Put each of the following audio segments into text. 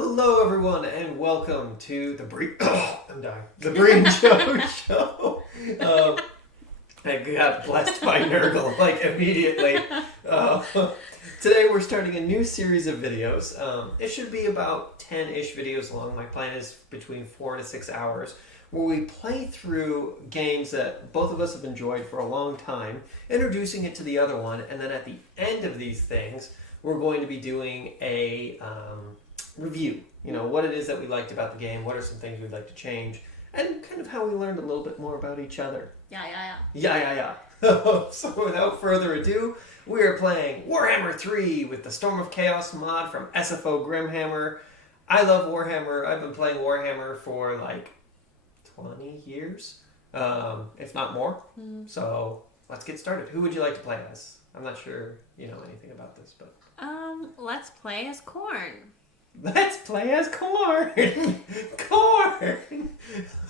Hello, everyone, and welcome to the Bree. I'm dying. The Bree and Joe show. I got blessed by Nurgle like immediately. Today we're starting a new series of videos. It should be about 10-ish videos long. My plan is between 4 to 6 hours, where we play through games that both of us have enjoyed for a long time, introducing it to the other one, and then at the end of these things, we're going to be doing a review. You know, what it is that we liked about the game, what are some things we'd like to change, and kind of how we learned a little bit more about each other. Yeah. So without further ado, we are playing Warhammer 3 with the Storm of Chaos mod from SFO Grimhammer. I love Warhammer. I've been playing Warhammer for like 20 years, if not more. So let's get started. Who would you like to play as? I'm not sure you know anything about this, but... let's play as Corn. Let's play as Corn! Corn!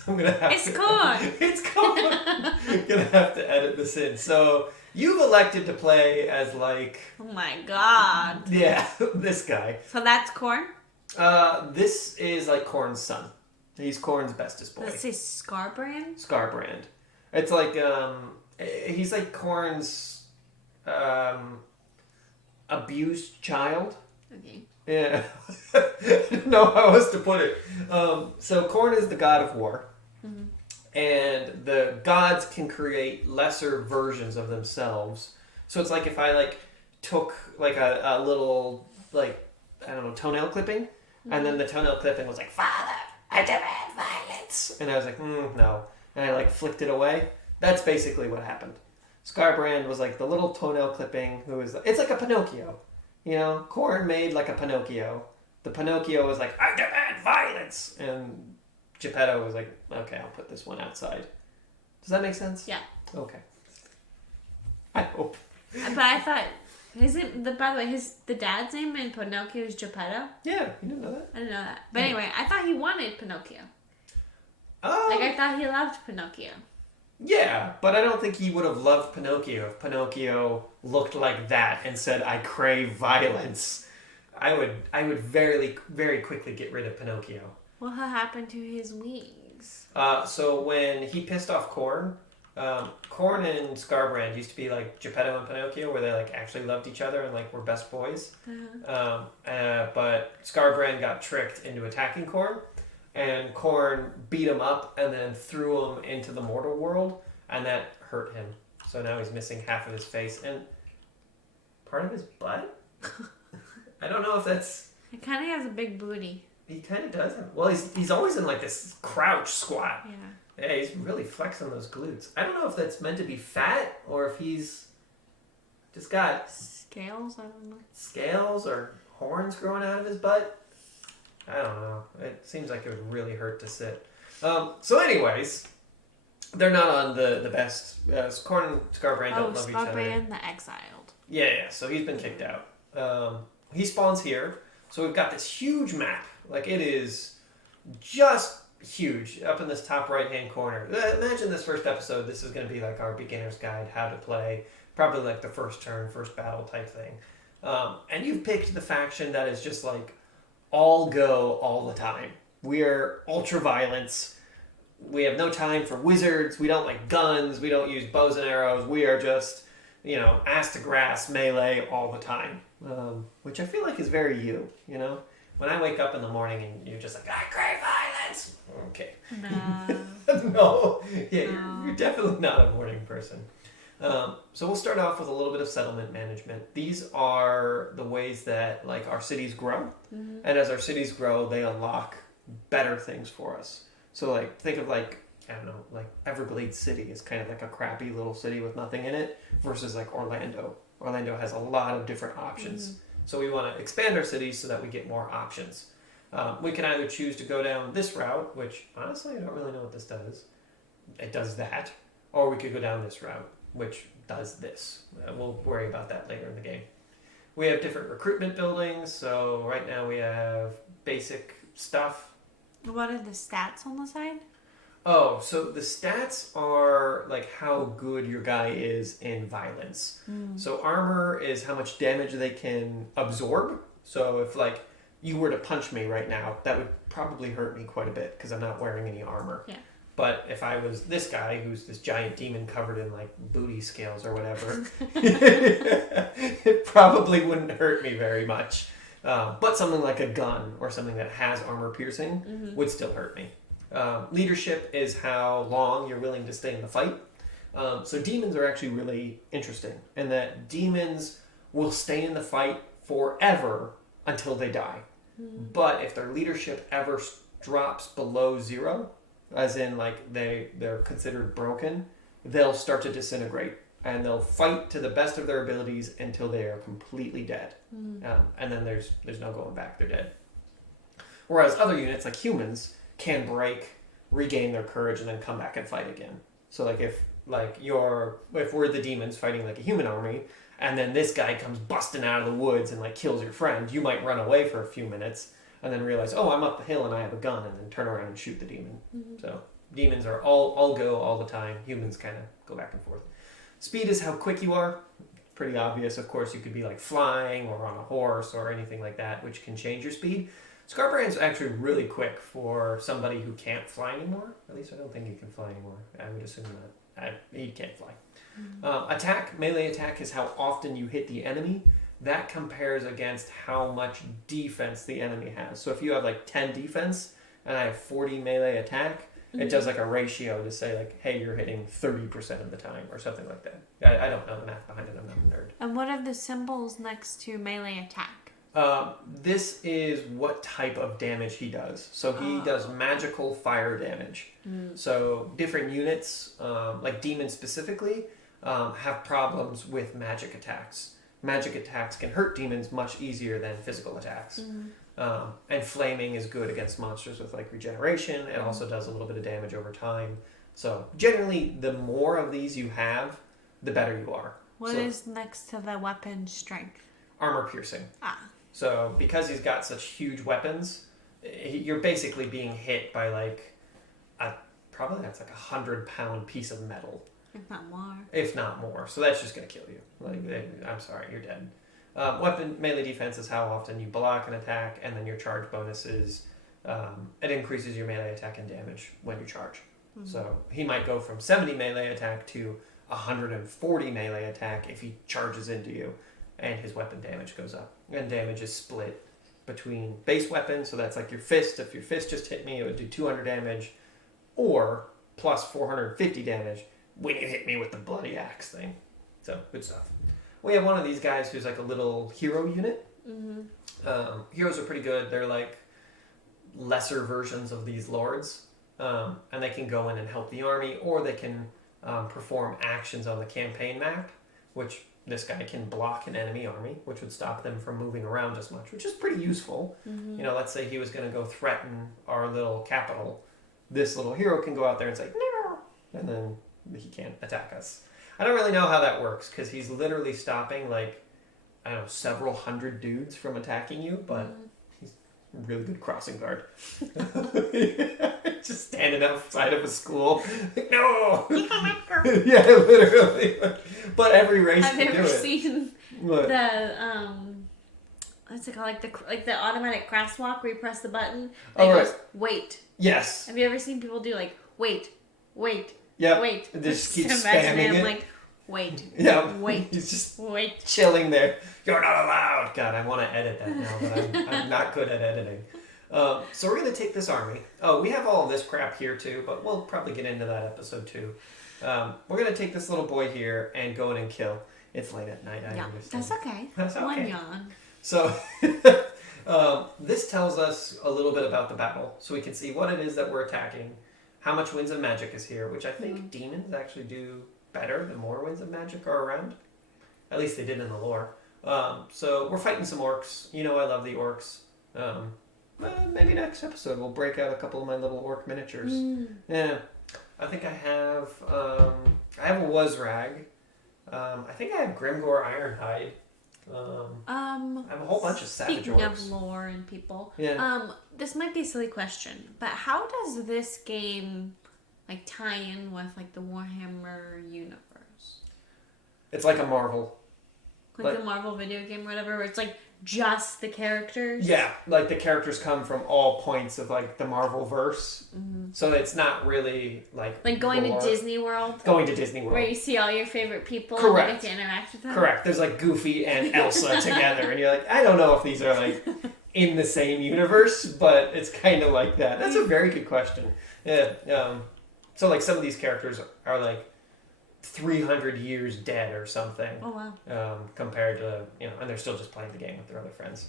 I'm gonna have It's Corn! It's Corn! I'm gonna have to edit this in. So, you've elected to play as like... Oh my god. Yeah, this guy. So that's Corn? This is like Corn's son. He's Corn's bestest boy. Let's say Scarbrand? Scarbrand. It's like, he's like Corn's, abused child. Okay. Yeah. I don't know how else to put it. So Corn is the god of war. Mm-hmm. And the gods can create lesser versions of themselves. So it's like if I like took like a little like, I don't know, toenail clipping. Mm-hmm. And then the toenail clipping was like, Father, I demand violence. And I was like, no. And I like flicked it away. That's basically what happened. Scarbrand was like the little toenail clipping who is, it's like a Pinocchio. You know, Corn made like a Pinocchio. The Pinocchio was like, I demand violence! And Geppetto was like, okay, I'll put this one outside. Does that make sense? Yeah. Okay. I hope. But I thought, by the way, the dad's name in Pinocchio is Geppetto? Yeah, you didn't know that? I didn't know that. But anyway, I thought he wanted Pinocchio. Like, I thought he loved Pinocchio. Yeah, but I don't think he would have loved Pinocchio if Pinocchio looked like that and said, I crave violence. I would very, very quickly get rid of Pinocchio. What happened to his wings? So when he pissed off Corn, Corn and Scarbrand used to be like Geppetto and Pinocchio, where they like actually loved each other and like were best boys. Uh-huh. But Scarbrand got tricked into attacking Corn. And Corn beat him up and then threw him into the mortal world, and that hurt him. So now he's missing half of his face and part of his butt? I don't know if that's... It kind of has a big booty. He kind of does. Well, he's always in like this crouch squat. Yeah. Yeah, he's really flexing those glutes. I don't know if that's meant to be fat or if he's just got... Scales? I don't know. Scales or horns growing out of his butt? I don't know. It seems like it would really hurt to sit. So anyways, they're not on the best. Corn and Scarbrand don't love each other. Scarbrand the exiled. Yeah, so he's been kicked out. He spawns here. So we've got this huge map. Like, it is just huge up in this top right-hand corner. Imagine this first episode. This is going to be like our beginner's guide, how to play. Probably like the first turn, first battle type thing. And you've picked the faction that is just like, all go all the time. We are ultra violence. We have no time for wizards. We don't like guns. We don't use bows and arrows. We are just, ass to grass, melee all the time. Which I feel like is very you, When I wake up in the morning and you're just like, I crave violence. Okay. No. No. Yeah, you're definitely not a morning person. So we'll start off with a little bit of settlement management. These are the ways that like our cities grow. Mm-hmm. And as our cities grow, they unlock better things for us. So like think of like, I don't know, like Everglades City is kind of like a crappy little city with nothing in it versus like Orlando. Orlando has a lot of different options. Mm-hmm. So we want to expand our cities so that we get more options. We can either choose to go down this route, which honestly I don't really know what this does. It does that. Or we could go down this route, which does this. We'll worry about that later in the game. We have different recruitment buildings. So right now we have basic stuff. What are the stats on the side? Oh, so the stats are like how good your guy is in violence. So armor is how much damage they can absorb. So if like you were to punch me right now, that would probably hurt me quite a bit because I'm not wearing any armor. Yeah. But if I was this guy who's this giant demon covered in like booty scales or whatever, it probably wouldn't hurt me very much. But something like a gun or something that has armor piercing would still hurt me. Leadership is how long you're willing to stay in the fight. So demons are actually really interesting in that demons will stay in the fight forever until they die. But if their leadership ever drops below 0, as in like they're considered broken, they'll start to disintegrate and they'll fight to the best of their abilities until they are completely dead. And then there's no going back, they're dead. Whereas other units like humans can break, regain their courage, and then come back and fight again. So like if we're the demons fighting like a human army, and then this guy comes busting out of the woods and like kills your friend, you might run away for a few minutes and then realize, oh, I'm up the hill and I have a gun, and then turn around and shoot the demon. So demons are all go all the time. Humans kind of go back and forth. Speed is how quick you are. Pretty obvious. Of course, you could be like flying or on a horse or anything like that, which can change your speed. Scarbrand's actually really quick for somebody who can't fly anymore. At least I don't think he can fly anymore. I would assume that. He can't fly. Attack, melee attack, is how often you hit the enemy. That compares against how much defense the enemy has. So if you have like 10 defense and I have 40 melee attack, it does like a ratio to say like, hey, you're hitting 30% of the time or something like that. I don't know the math behind it. I'm not a nerd. And what are the symbols next to melee attack? This is what type of damage he does. So he does magical fire damage. So different units, like demons specifically, have problems with magic attacks. Magic attacks can hurt demons much easier than physical attacks. And flaming is good against monsters with like regeneration. It also does a little bit of damage over time. So generally, the more of these you have, the better you are. What is next to the weapon strength? Armor piercing. So because he's got such huge weapons, you're basically being hit by like probably that's like 100-pound piece of metal. If not more. So that's just going to kill you. Like, I'm sorry, you're dead. Weapon melee defense is how often you block an attack, and then your charge bonus is it increases your melee attack and damage when you charge. So he might go from 70 melee attack to 140 melee attack if he charges into you, and his weapon damage goes up. And damage is split between base weapon, so that's like your fist. If your fist just hit me, it would do 200 damage, or plus 450 damage when you hit me with the bloody axe thing. So, good stuff. We have one of these guys who's like a little hero unit. Heroes are pretty good. They're like lesser versions of these lords. And they can go in and help the army, or they can perform actions on the campaign map, which this guy can block an enemy army, which would stop them from moving around as much, which is pretty useful. You know, let's say he was going to go threaten our little capital. This little hero can go out there and say, no, and then he can't attack us. I don't really know how that works, because he's literally stopping, like, I don't know, several hundred dudes from attacking you, but he's a really good crossing guard. Just standing outside of a school. Like, no! Yeah, literally. But every race Have can you do ever it. seen What? the what's it called, like the automatic crosswalk where you press the button and Oh, it right. goes wait? Yes. Have you ever seen people do like wait, Yep. wait? They just keep imagine spamming him it. like wait, Yeah. wait, He's just wait. chilling there. You're not allowed. God, I want to edit that now, but I'm not good at editing. So we're going to take this army. Oh, we have all of this crap here too, but we'll probably get into that episode too. We're going to take this little boy here and go in and kill. It's late at night, I understand. That's okay. That's okay. One yawn. So this tells us a little bit about the battle. So we can see what it is that we're attacking, how much winds of magic is here, which I think demons actually do better the more winds of magic are around. At least they did in the lore. So we're fighting some orcs. You know I love the orcs. Maybe next episode we'll break out a couple of my little orc miniatures. Yeah. I think I have a Wazrag. I think I have Grimgor Ironhide. I have a whole bunch of savage Speaking orcs. of lore and people, this this might be a silly question, but how does this game like tie in with like the Warhammer universe? It's like a Marvel. Like the Marvel video game or whatever, where it's like just the characters? Yeah, like the characters come from all points of like the Marvel verse, so it's not really like going lore. to Disney World. Going to Disney World, Where you see all your favorite people Correct. and you get to interact with them. Correct. There's like Goofy and Elsa together, and you're like, I don't know if these are like in the same universe, but it's kind of like that. That's a very good question. Yeah. So like some of these characters are like 300 years dead or something. Oh wow. Compared to, and they're still just playing the game with their other friends.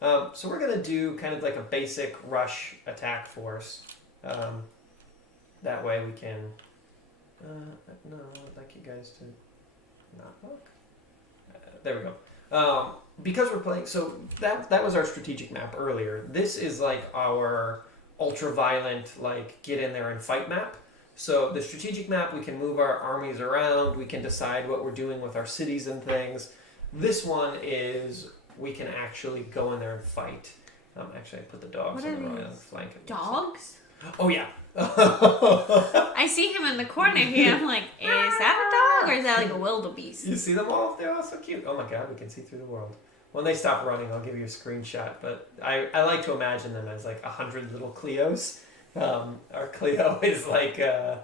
So we're gonna do kind of like a basic rush attack force. That way we can. No, I'd like you guys to not look. There we go. Because we're playing, so that was our strategic map earlier. This is like our ultra-violent, like get in there and fight map. So the strategic map, we can move our armies around, we can decide what we're doing with our cities and things. This one is, we can actually go in there and fight. Actually, I put the dogs on the right flank. Dogs? Oh, yeah. I see him in the corner here. I'm like, is that a dog or is that like a wildebeest? You see them all? They're all so cute. Oh my god, we can see through the world. When they stop running, I'll give you a screenshot. But I like to imagine them as like 100 little Cleos. Our Cleo is like a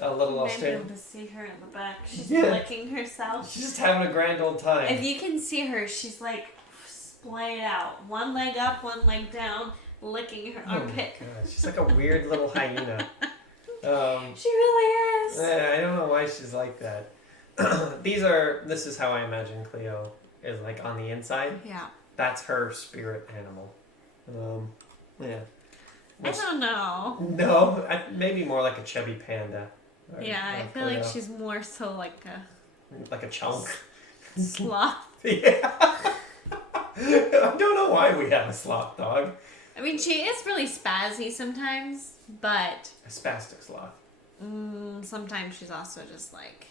little Australian. Maybe able to see her in the back. She's licking herself. She's just having a grand old time. If you can see her, she's like splayed out. One leg up, one leg down, licking her armpit. Oh my God. She's like a weird little hyena. She really is. I don't know why she's like that. This is how I imagine Cleo is like on the inside. Yeah. That's her spirit animal. Yeah. I don't know. No, maybe more like a chubby panda. Yeah, I feel like she's more so like a chunk. Sloth. Yeah. I don't know why we have a sloth dog. I mean, she is really spazzy sometimes, but a spastic sloth. Sometimes she's also just like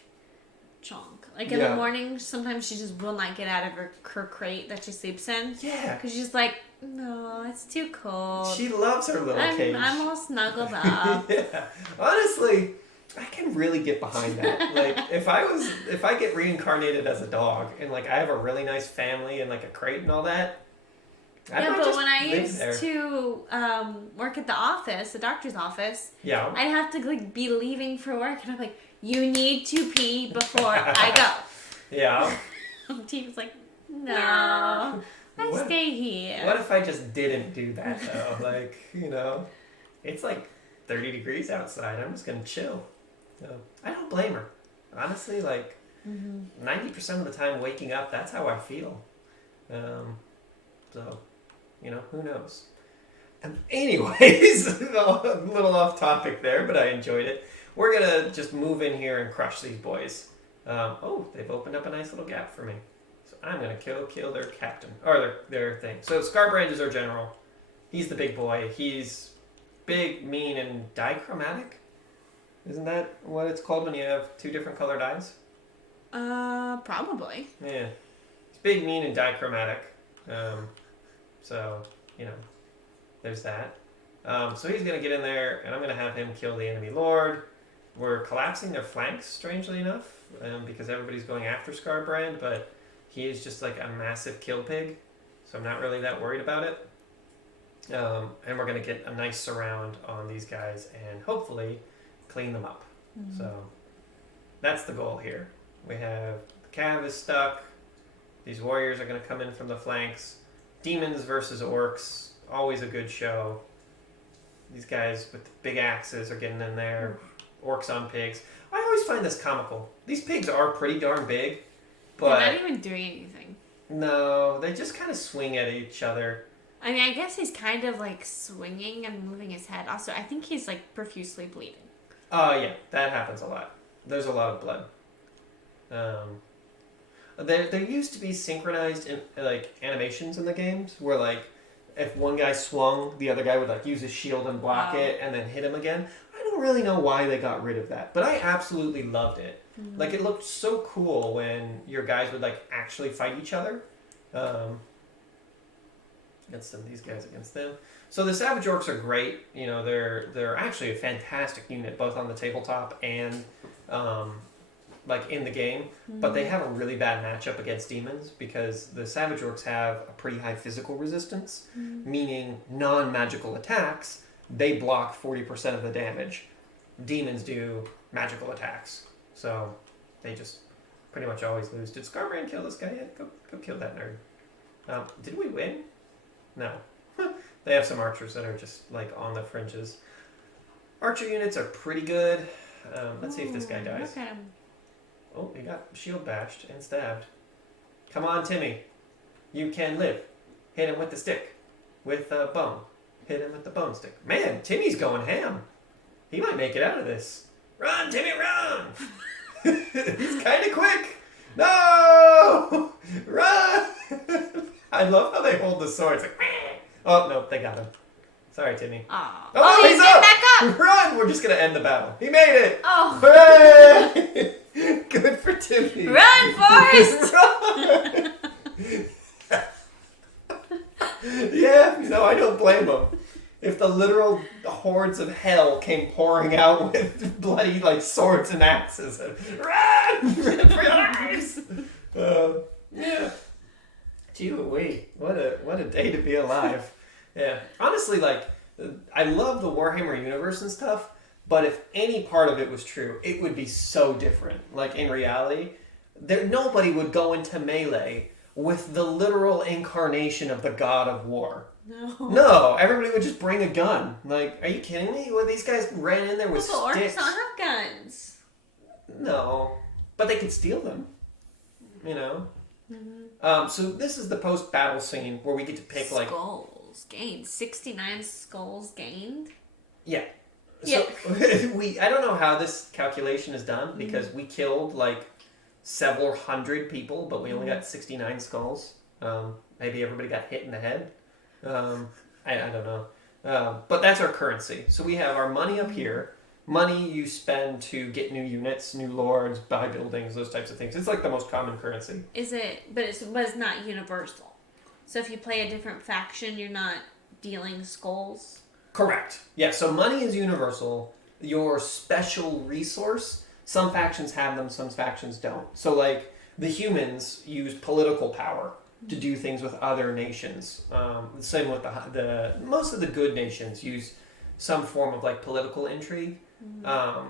chunk. Like in the morning, sometimes she just will not get out of her crate that she sleeps in. Yeah. Because she's like, no, it's too cold. She loves her little cage. I'm all snuggled up. Yeah. Honestly, I can really get behind that. Like, if I get reincarnated as a dog and like I have a really nice family and like a crate and all that. Yeah, but when I used to work at the office, the doctor's office, I'd have to like be leaving for work, and I'm like, "You need to pee before I go." Yeah. T was like, "No, I stay here." What if I just didn't do that though? Like, it's like 30 degrees outside. I'm just gonna chill. I don't blame her. Honestly, like 90% of the time, waking up, that's how I feel. So. Who knows? Anyways, a little off topic there, but I enjoyed it. We're going to just move in here and crush these boys. They've opened up a nice little gap for me. So I'm going to kill their captain, or their thing. So Scarbrand is our general. He's the big boy. He's big, mean, and dichromatic. Isn't that what it's called when you have two different colored eyes? Probably. Yeah. He's big, mean, and dichromatic. So, there's that. So he's going to get in there, and I'm going to have him kill the enemy lord. We're collapsing their flanks, strangely enough, because everybody's going after Scarbrand, but he is just like a massive kill pig, so I'm not really that worried about it. And we're going to get a nice surround on these guys and hopefully clean them up. So that's the goal here. We have the cav is stuck. These warriors are going to come in from the flanks. Demons versus orcs, always a good show. These guys with the big axes are getting in there. Orcs on pigs. I always find this comical. These pigs are pretty darn big, but they're not even doing anything. No, they just kind of swing at each other. I mean, I guess he's kind of like swinging and moving his head. Also, I think he's like profusely bleeding. Oh, yeah, that happens a lot. There's a lot of blood. There used to be synchronized like animations in the games where like if one guy swung, the other guy would like use his shield and block it and then hit him again. I don't really know why they got rid of that, but I absolutely loved it. Like it looked so cool when your guys would like actually fight each other. Against some of these guys against them. So the Savage Orcs are great. They're actually a fantastic unit both on the tabletop and like in the game, but they have a really bad matchup against demons because the Savage Orcs have a pretty high physical resistance, meaning non-magical attacks, they block 40% of the damage. Demons do magical attacks, so they just pretty much always lose. Did Scarbrand kill this guy yet? Go kill that nerd. Did we win? No. They have some archers that are just like on the fringes. Archer units are pretty good. Let's see if this guy dies. Look at him. Oh, he got shield bashed and stabbed. Come on, Timmy. You can live. Hit him with the stick. With a bone. Hit him with the bone stick. Man, Timmy's going ham. He might make it out of this. Run, Timmy, run! He's kind of quick. No! Run! I love how they hold the swords. Like, oh, no, they got him. Sorry, Timmy. Aww. Oh, he's getting up! back up! Run! We're just going to end the battle. He made it! Oh. Hooray! Good for Timmy. Run, Forrest! Run! Yeah, no, I don't blame him. If the literal hordes of hell came pouring out with bloody like swords and axes, and run for your lives! Yeah. Gee, wait, what a day to be alive. Yeah, honestly, like I love the Warhammer universe and stuff, but if any part of it was true, it would be so different. Like in reality, nobody would go into melee with the literal incarnation of the god of war. No, everybody would just bring a gun. Like, are you kidding me? Well, these guys ran in there with sticks. Orcs sticks. don't have guns. No, but they could steal them. You know. So this is the post-battle scene where we get to pick like skulls gained. 69 skulls gained. Yeah. So I don't know how this calculation is done because we killed like several hundred people, but we only got 69 skulls. Maybe everybody got hit in the head. I don't know. But that's our currency. So we have our money up here. Money you spend to get new units, new lords, buy buildings, those types of things. It's like the most common currency. Is it? But it's not universal. So if you play a different faction, you're not dealing skulls? Correct. Yeah, so money is universal. Your special resource, some factions have them, some factions don't. So like the humans use political power to do things with other nations. Same with the most of the good nations use some form of like political intrigue. So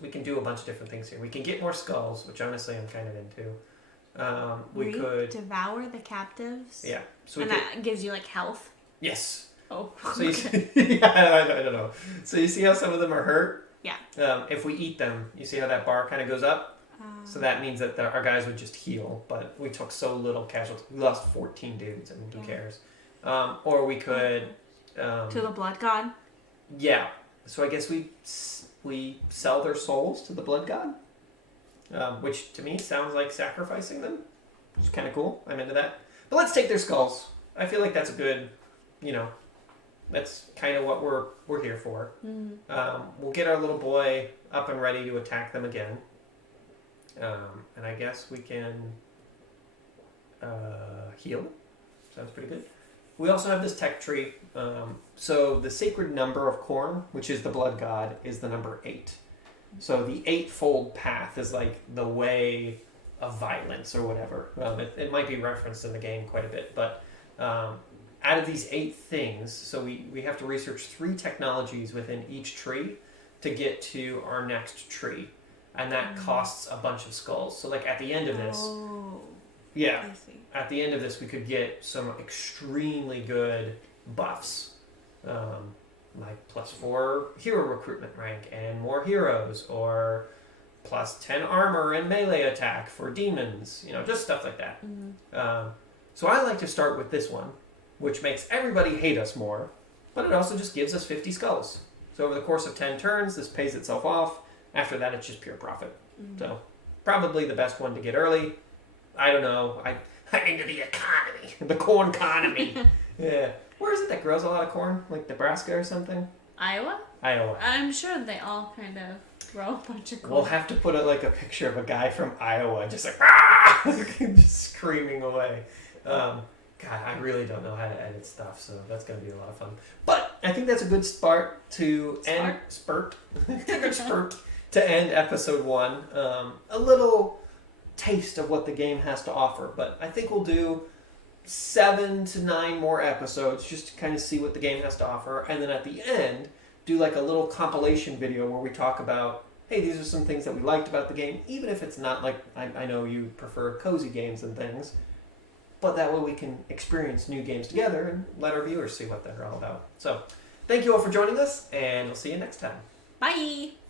we can do a bunch of different things here. We can get more skulls, which honestly I'm kind of into. We could devour the captives. Yeah, so that gives you like health. Yes. Oh. So you see, yeah, I don't know. So you see how some of them are hurt? Yeah. If we eat them, you see how that bar kind of goes up? So that means that our guys would just heal, but we took so little casualties. We lost 14 dudes. I mean, who cares? Or we could to the blood god. Yeah. So I guess we sell their souls to the blood god, which to me sounds like sacrificing them. Which is kind of cool. I'm into that. But let's take their skulls. I feel like that's a good, that's kind of what we're here for. We'll get our little boy up and ready to attack them again. And I guess we can heal. Sounds pretty good. We also have this tech tree. So the sacred number of Khorne, which is the blood god, is the number 8. So the 8-fold path is like the way of violence or whatever. It might be referenced in the game quite a bit, but out of these 8 things, so we have to research 3 technologies within each tree to get to our next tree. And that costs a bunch of skulls. So like at the end of this, at the end of this we could get some extremely good buffs. Like +4 hero recruitment rank and more heroes, or +10 armor and melee attack for demons, just stuff like that. So I like to start with this one, which makes everybody hate us more, but it also just gives us 50 skulls. So over the course of 10 turns, this pays itself off. After that, it's just pure profit. So probably the best one to get early. I don't know. I'm into the economy, the corn economy. Yeah. Where is it that grows a lot of corn? Like Nebraska or something? Iowa. I'm sure they all kind of grow a bunch of corn. We'll have to put a picture of a guy from Iowa just just screaming away. God, I really don't know how to edit stuff, so that's going to be a lot of fun. But I think that's a good spurt to end. Spurt. A good spurt to end episode 1. A little taste of what the game has to offer, but I think we'll do 7 to 9 more episodes just to kind of see what the game has to offer, and then at the end do like a little compilation video where we talk about, hey, these are some things that we liked about the game, even if it's not like, I know you prefer cozy games and things, but that way we can experience new games together and let our viewers see what they're all about. So thank you all for joining us, and we'll see you next time. Bye!